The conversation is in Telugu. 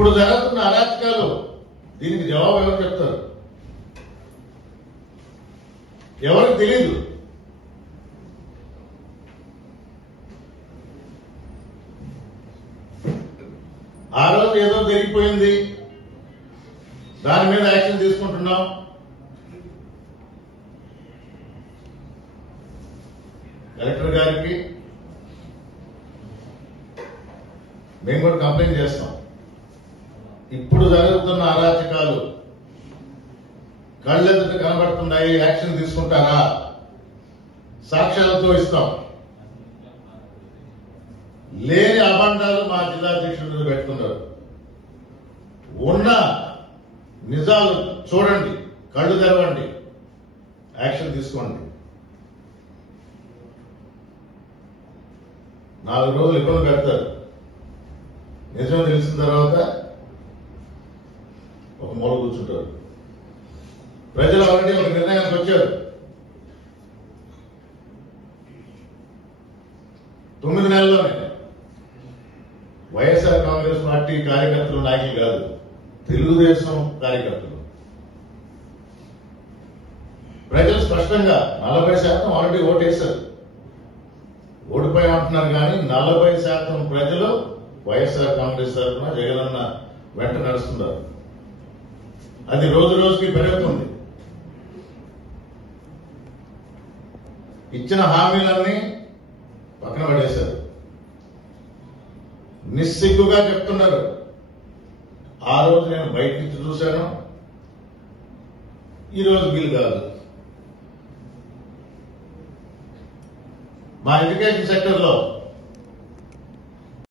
ఇప్పుడు జరుగుతున్న అరాచకాలు దీనికి జవాబు ఎవరు చెప్తారు? ఎవరికి తెలీదు. ఆ రోజు ఏదో జరిగిపోయింది, దాని మీద యాక్షన్ తీసుకుంటున్నాం. కలెక్టర్ గారికి మేము కూడా కంప్లైంట్ చేస్తాం. ఇప్పుడు జరుగుతున్న అరాచకాలు కళ్ళెదుట కనబడుతున్నాయి, యాక్షన్ తీసుకుంటారా? సాక్ష్యాలతో ఇస్తాం. లేని అభండాలు మా జిల్లా అధ్యక్షుడి మీద పెట్టుకున్నారు. ఉన్న నిజాలు చూడండి, కళ్ళు తెరవండి, యాక్షన్ తీసుకోండి. 4 రోజులు ఇబ్బంది పెడతారు. నిజం తెలిసిన తర్వాత ఒక మూల కూర్చుంటారు. ప్రజలు ఆల్రెడీ ఒక నిర్ణయానికి వచ్చారు. 9 నెలల్లోనే వైఎస్ఆర్ కాంగ్రెస్ పార్టీ కార్యకర్తలు, నాయకులు కాదు, తెలుగుదేశం కార్యకర్తలు, ప్రజలు స్పష్టంగా 40% ఆల్రెడీ ఓటేశారు. ఓడిపోయామంటున్నారు కానీ 40% ప్రజలు వైఎస్ఆర్ కాంగ్రెస్ తరఫున జగనన్న వెంట నడుస్తున్నారు. అది రోజు రోజుకి పెరుగుతుంది. ఇచ్చిన హామీలన్నీ పక్కన పడేశారు. నిస్సిగ్గుగా చెప్తున్నారు. ఆ రోజు నేను బయట నుంచి చూశాను, ఈ రోజు వీలు కాదు. మా ఎడ్యుకేషన్ సెక్టర్ లో